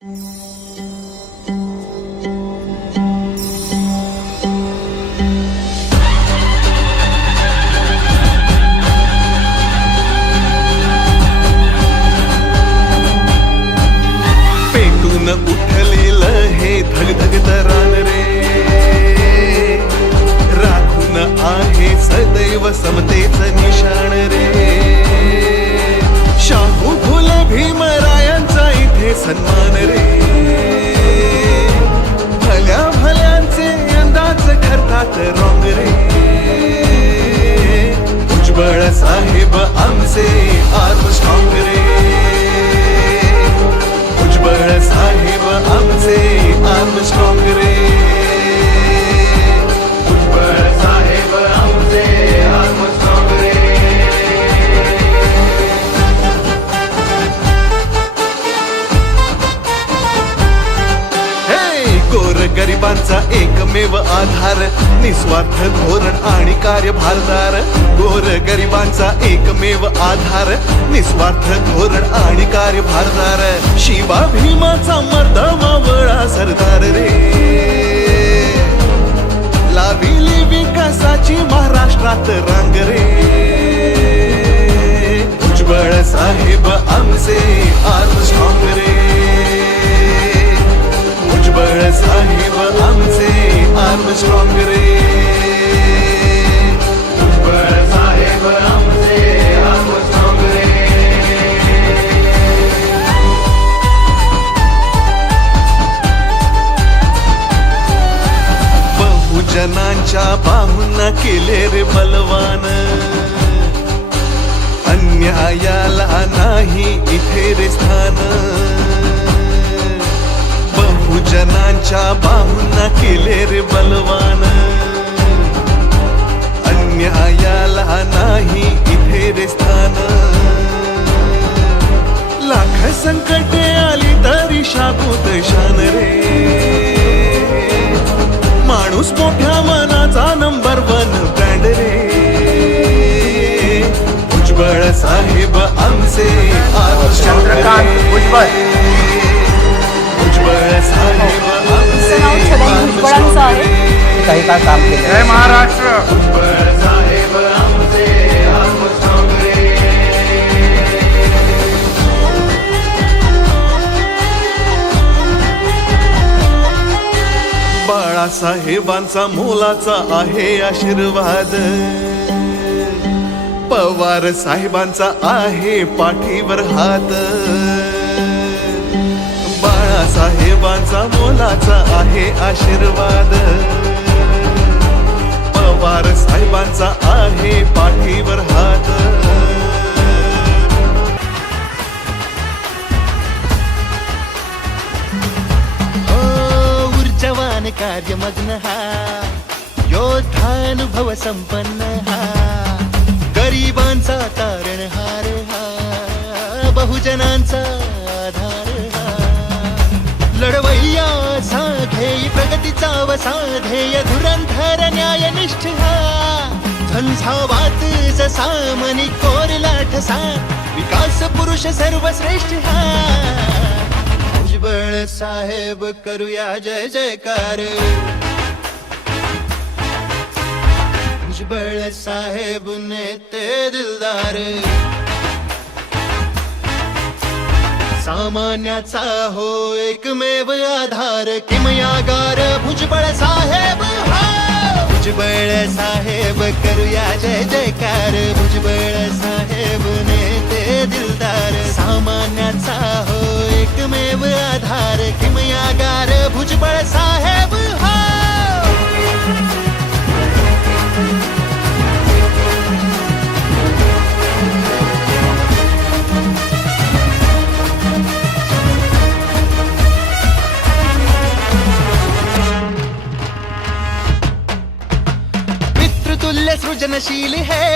Música आधार निस्वार्थ धोरण आणि कार्यभारदार गोर गरिबांचा एकमेव आधार निस्वार्थ धोरण आणि कार्यभारदार शिवा भीमाचा मर्द मावळा सरदार रे. लाविली विकासाची महाराष्ट्रात रांग रे. उज्ज्वळ साहेब आमचे संकटे आली तरी शाबूत शान रे माणूस मोठ्या मनाचा नंबर वन ब्रँड रे भुजबळ साहेब आमचे चंद्रकांत भुजबळ. भुजबळ साहेब आमचे. रे. काही काळ काम केलं जय महाराष्ट्र भुजबळ बाळासाहेबांचा मोलाचा आहे आशीर्वाद. पवार साहेबांचा आहे पाठीवर हात. बाळासाहेबांचा मोलाचा आहे आशीर्वाद. पवार साहेबांचा आहे पाठीवर हात. ऊर्जवान कार्यमग्न हा. योद्धानुभव संपन्न हा. गरिबांचा तारणहार हा. बहुजनांचा आधार हा. लढवय्या साधेय प्रगतीचा वसाधेय धुरंधर न्यायनिष्ठ हा. झंझावात सामनी कोरला ठसा विकास पुरुष सर्वश्रेष्ठ हा. हो हो! भुजबळ साहेब करूया जय जयकार. भुजबळ साहेब नेते दिलदार. सामान्याचा हो एकमेव आधार. किमयागार भुजबळ साहेब भुजबळ साहेब करूया जय जयकार. भुजबळ साहेब नेते दिलदार. सामान्याचा हो एक एकमेव आधार किमयागार भुजबळ साहेब हा! पितृतुल्य सृजनशील है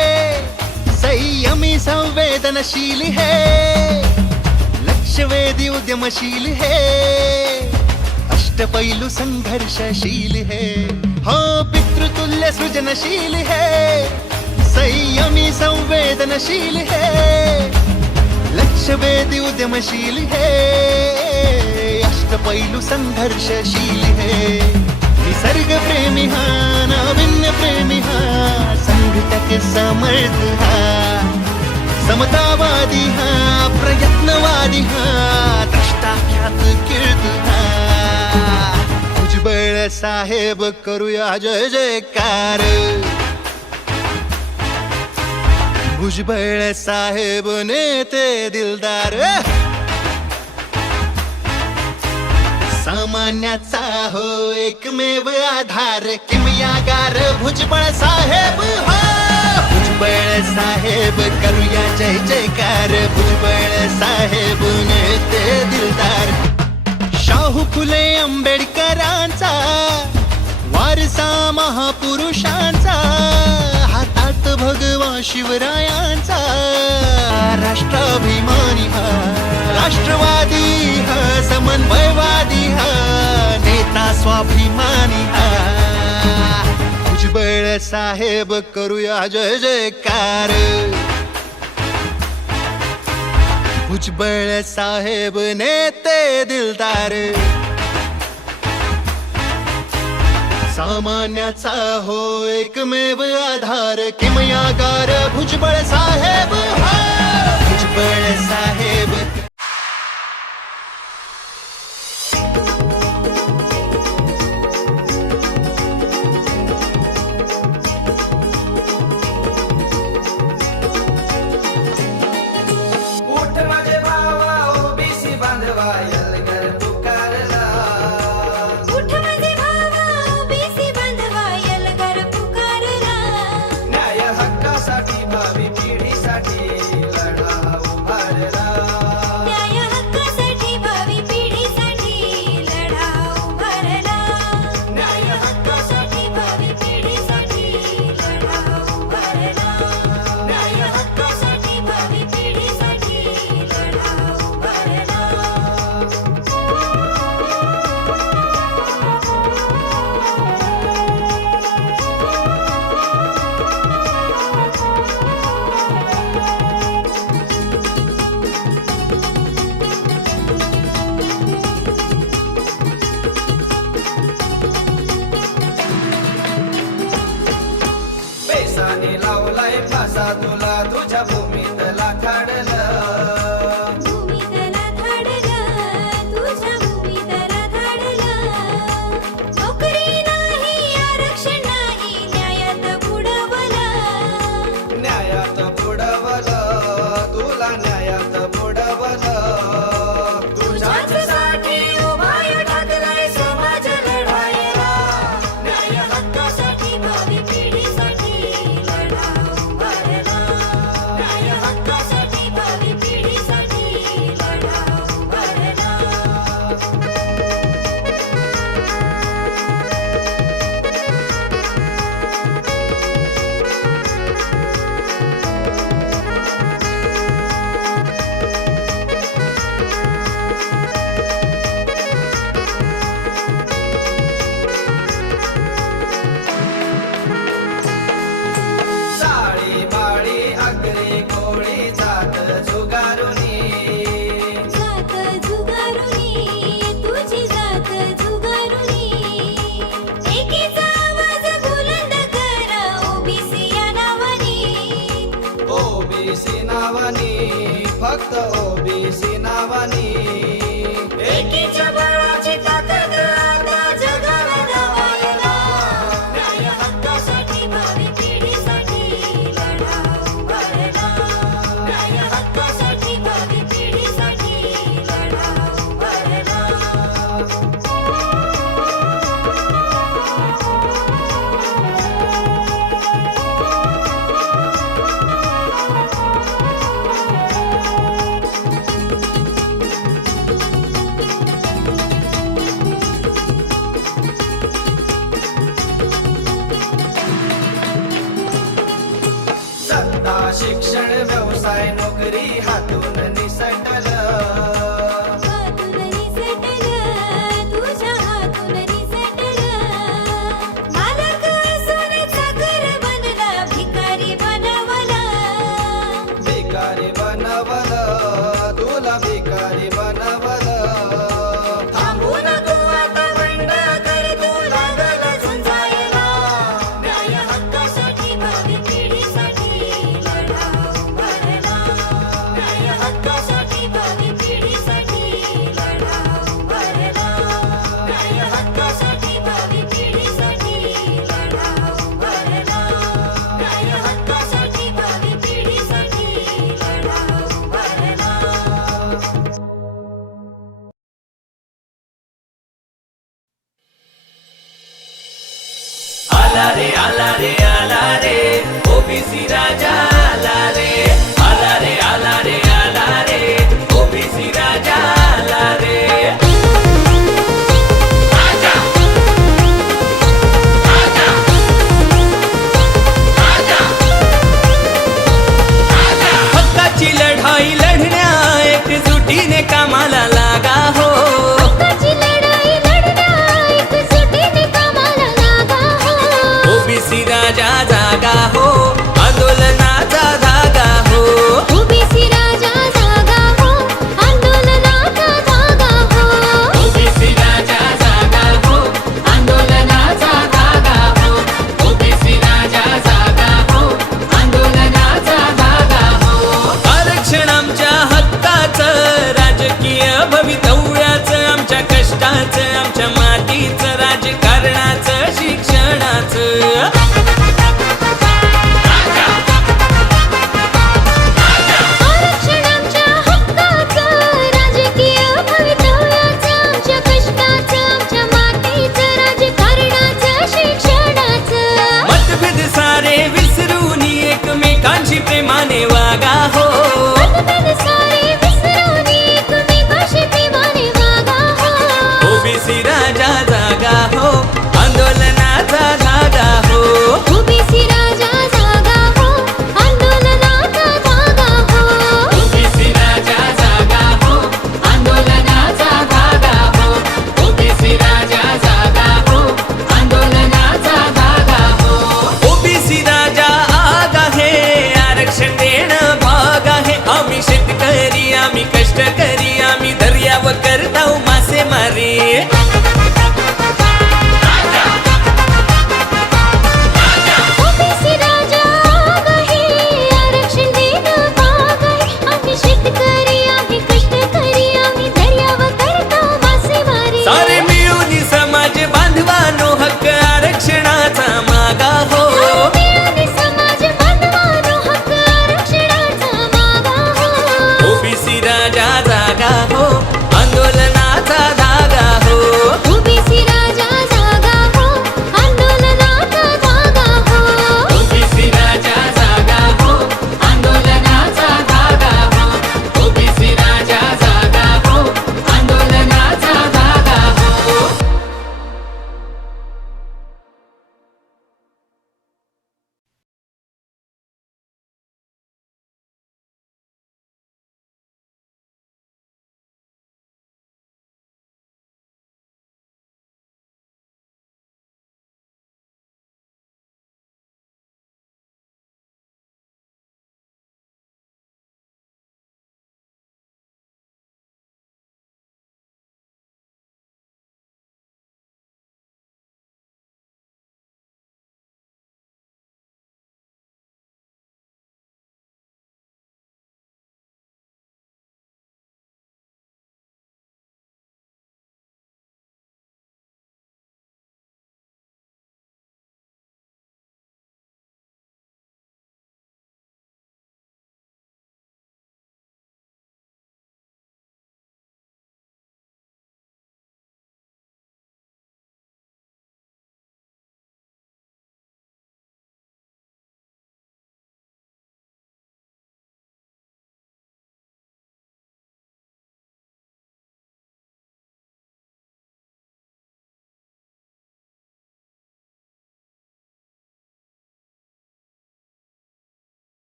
संयमी संवेदनशील है। लक्ष्यवेदी उद्यमशील है। अष्टपैलू संघर्षशील है। हो पितृतुल्य सृजनशील है। संयमी संवेदनशील है। लक्ष्यवेदी उद्यमशील है। पैलू संघर्षशील है। निसर्ग प्रेमी हा नाविन्य प्रेमी हा संघटक समर्थ हा समतावादी हा। हा भुजबळ साहेब करूया जय जयकार. भुजबळ साहेब नेते दिलदार. सामान्याचा हो एकमेव आधार. किमयागार भुजबळ साहेब हो. भुजबळ साहेब करूया जय जयकार भुजबळ साहेब नेते दिलदार. शाहू फुले आंबेडकरांचा वारसा महापुरुषांचा हातात भगवा शिवरायांचा राष्ट्राभिमानी हा राष्ट्रवादी हा समन्वयवादी हा नेता स्वाभिमानी हा. भुजबळ साहेब करूया जय जयकार. भुजबळ साहेब नेते दिलदार. सामान्याचा हो एकमेव आधार. किमयागार भुजबळ साहेब भुजबळ साहेब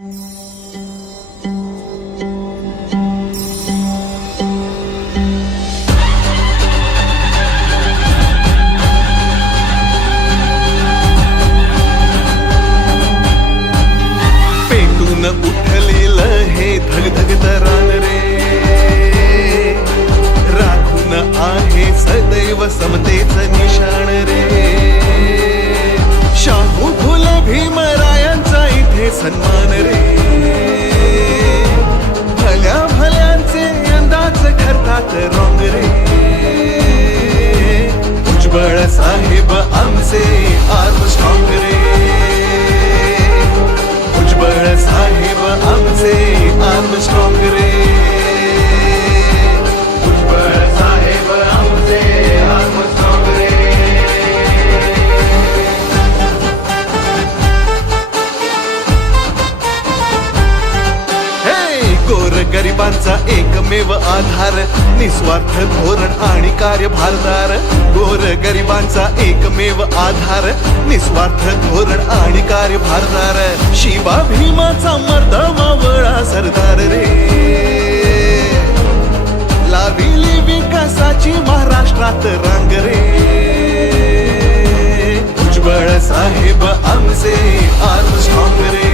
Thank you. ठरतात रॉंग रे भुजबळ साहेब आमचे आर्म स्ट्रॉंग रे साहेब आमचे आर्म एकमेव आधार निस्वार्थ धोरण आणि कार्यभारदार. शिवा भीमाचा मर्दमावळा सरदार रे. लाविली विकासाची महाराष्ट्रात रांग रे. उज्ज्वळ साहेब आमचे आर्म स्ट्रॉंग रे.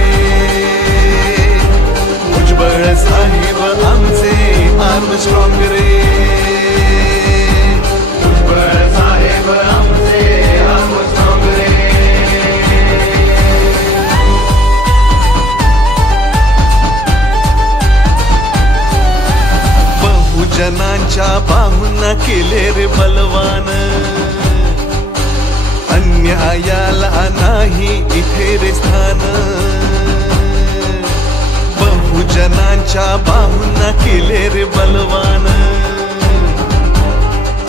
उज्ज्वळ साहेब आमचे आर्म स्ट्रॉंग रे. तुला पाहून केले रे बलवान. अन्यायाला नाही इथे रे स्थान. बहुजनांच्या पाहून केले रे बलवान.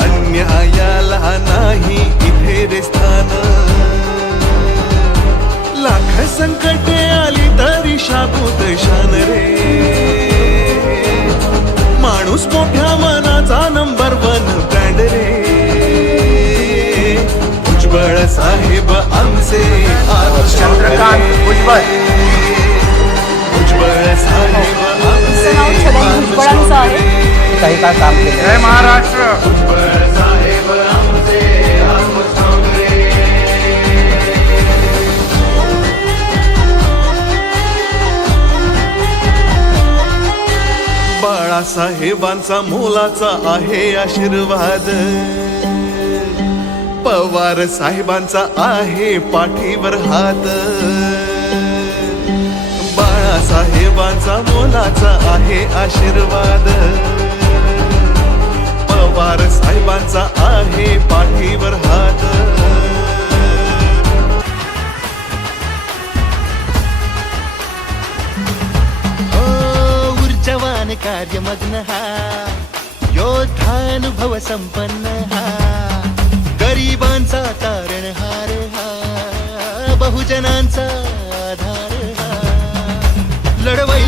अन्यायाला नाही इथे रे स्थान. लाख संकटे आली तरी साहेब आमचे नाव छगन भुजबळांचं आहे. आदर्श काही काळ काम केले? जय महाराष्ट्र. बाळासाहेबांचा मोलाचा आहे आशीर्वाद. पवार साहेबांचा आहे पाठीवर हात. माझा मोलाचा आहे आशीर्वाद. पवार साहेबांचा आहे पाठीवर हात. ओ ऊर्जवान कार्यमग्न हा. योद्धानुभव संपन्न हा. गरिबांचा तारणहार हा. बहुजनांचा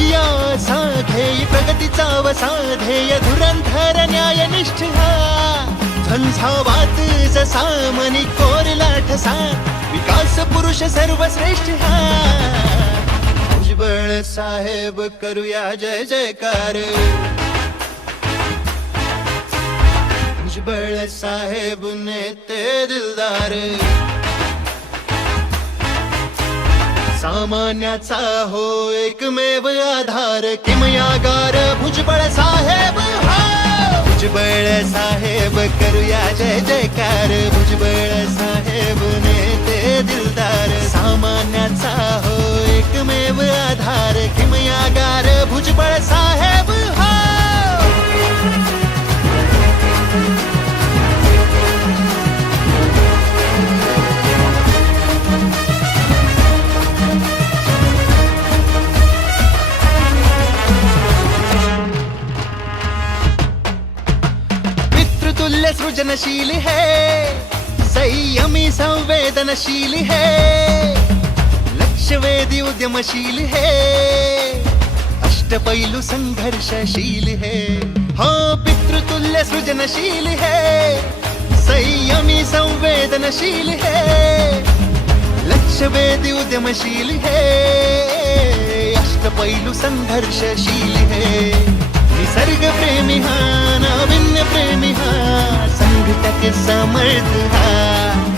या साधेय प्रगतीचा वसाधेय धुरंधर न्यायनिष्ठ हा झंझावात जसा मनी कोरला ठसा विकास पुरुष सर्वश्रेष्ठ हा. भुजबळ साहेब करूया जय जयकार. भुजबळ साहेब नेते दिलदार. सामान्याचा हो एकमेव आधार. किमयागार भुजबळ साहेब हो! भुजबळ साहेब करूया जय जयकार. भुजबळ साहेब नेते दिलदार. सामान्याचा हो एकमेव आधार. किमयागार भुजबळ साहेब हा! पितृतुल्य सृजनशील है संयमी संवेदनशील है लक्ष्यवेदी उद्यमशील है अष्टपैलू संघर्षशील है हाँ पितृतुल्य सृजनशील है संयमी संवेदनशील है लक्ष्यवेदी उद्यमशील है अष्ट पैलू संघर्षशील है निसर्ग प्रेमी हा नाविन्य प्रेमी हा टाके समर्थ हा.